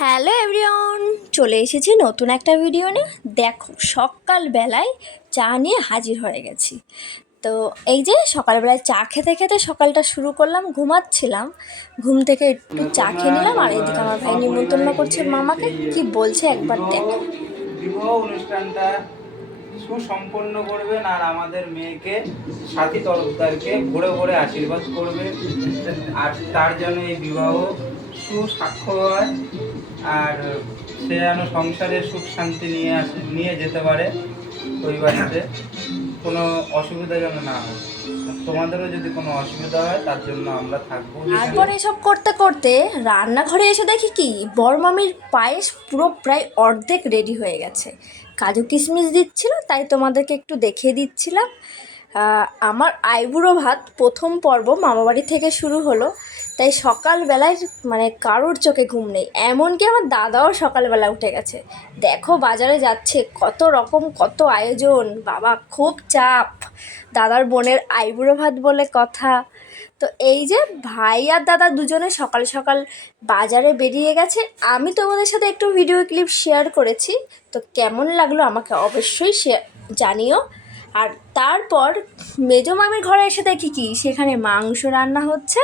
Hello everyone, চলে এসেছি নতুন একটা ভিডিও নিয়ে। দেখো, সকালবেলায় চা নিয়ে হাজির হয়ে গেছি। তো এই যে সকালবেলায় চা খেতে খেতে সকালটা শুরু করলাম। ঘুমাচ্ছিলাম, ঘুম থেকে একটু চা খেয়ে নিলাম। আর এইদিকে আমার ভাই নিমন্ত্রণ করছে মামাকে, কি বলছে একবার দেখো। বিবাহ অনুষ্ঠানটা সুসম্পন্ন করবেন আর আমাদের মেয়েকে সাথী তরফদারকে ভরে ভরে আশীর্বাদ করবে, আর তার জন্য এই বিবাহ সুস্বাক্ষর হয় আর সে যেন সংসারের সুখ শান্তি নিয়ে যেতে পারে ওই বাড়িতে, কোনো অসুবিধা যেন না হয়। তোমাদেরও যদি কোনো অসুবিধা হয় তার জন্য আমরা থাকবো। তারপর এসব করতে করতে রান্নাঘরে এসে দেখি কি বড়মামির পায়েস পুরো প্রায় অর্ধেক রেডি হয়ে গেছে। কাজু কিশমিশ দিচ্ছিল, তাই তোমাদেরকে একটু দেখিয়ে দিচ্ছিলাম। আমার আইবুড়ো ভাত প্রথম পর্ব মামাবাড়ি থেকে শুরু হলো, তাই সকালবেলায় মানে কারোর চোখে ঘুম নেই। এমনকি আমার দাদাও সকালবেলা উঠে গেছে। দেখো বাজারে যাচ্ছে, কত রকম কত আয়োজন, বাবা খুব চাপ। দাদার বোনের আইবুড়ো ভাত বলে কথা। তো এই যে ভাই আর দাদা দুজনে সকাল সকাল বাজারে বেরিয়ে গেছে। আমি তোমাদের সাথে একটু ভিডিও ক্লিপ শেয়ার করেছি, তো কেমন লাগলো আমাকে অবশ্যই জানিও। আর তারপর মেজো মামির ঘরে এসে দেখি কি সেখানে মাংস রান্না হচ্ছে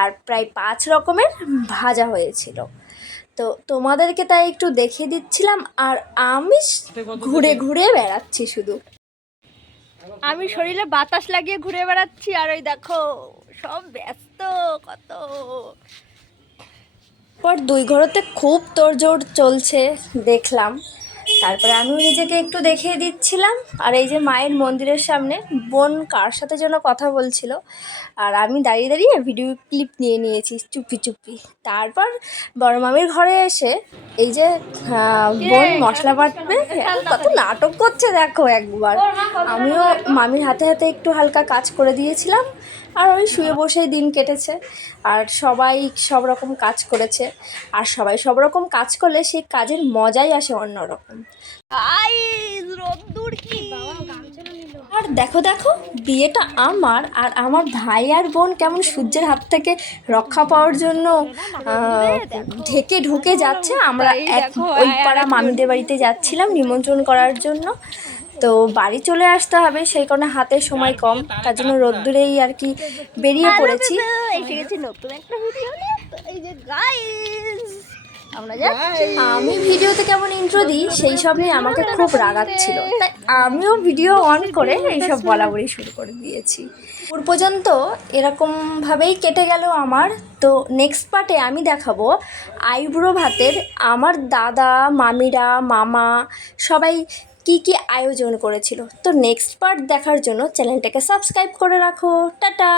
আর প্রায় 5 রকমের ভাজা হয়েছিল। তো তোমাদেরকে তাই একটু দেখিয়ে দিচ্ছিলাম। আর আমি ঘুরে ঘুরে বেড়াচ্ছি শুধু, আমি শরীরে বাতাস লাগিয়ে ঘুরে বেড়াচ্ছি। আর ওই দেখো সব ব্যস্ত কত। পর 2 ঘরতে খুব তোড়জোড় চলছে দেখলাম। তারপরে আমিও নিজেকে একটু দেখিয়ে দিচ্ছিলাম। আর এই যে মায়ের মন্দিরের সামনে বোন কার সাথে যেন কথা বলছিল, আর আমি দাঁড়িয়ে দাঁড়িয়ে ভিডিও ক্লিপ নিয়ে নিয়েছি চুপি চুপি। তারপর বড় মামির ঘরে এসে এই যে বোন মশলা বাটবে, কত নাটক করছে দেখো একবার। আমিও মামির হাতে হাতে একটু হালকা কাজ করে দিয়েছিলাম। আর ওই শুয়ে বসেই দিন কেটেছে। আর সবাই সব রকম কাজ করেছে। আর সবাই সব রকম কাজ করলে সেই কাজের মজাই আসে অন্যরকম। আর দেখো দেখো, বিয়েটা আমার আর আমার ভাই আর বোন কেমন সূর্যের হাত থেকে রক্ষা পাওয়ার জন্য ঢেকে ঢুকে যাচ্ছে। আমরা ওই পাড়া মামিদের বাড়িতে যাচ্ছিলাম নিমন্ত্রণ করার জন্য। তো বাড়ি চলে আসতে হবে, সেই কারণে হাতে সময় কম, তার জন্য রোদ্দুরেই আর কি বেরিয়ে পড়েছি। এসে গেছি নতুন একটা ভিডিও নিয়ে। তো এই যে গাইস আমরা যাচ্ছি। আমি ভিডিওতে কেমন ইন্ট্রো দিই সেই সব নিয়ে আমাকে খুব রাগাচ্ছিল, তাই আমিও ভিডিও অন করে এইসব বলা বলি শুরু করে দিয়েছি। ওর পর্যন্ত এরকমভাবেই কেটে গেল আমার। তো নেক্সট পার্টে আমি দেখাবো আইবুড়ো ভাতের আমার দাদা মামিরা মামা সবাই কি কি আয়োজন করেছিল। তো নেক্সট পার্ট দেখার জন্য চ্যানেলটাকে সাবস্ক্রাইব করে রাখো। টাটা।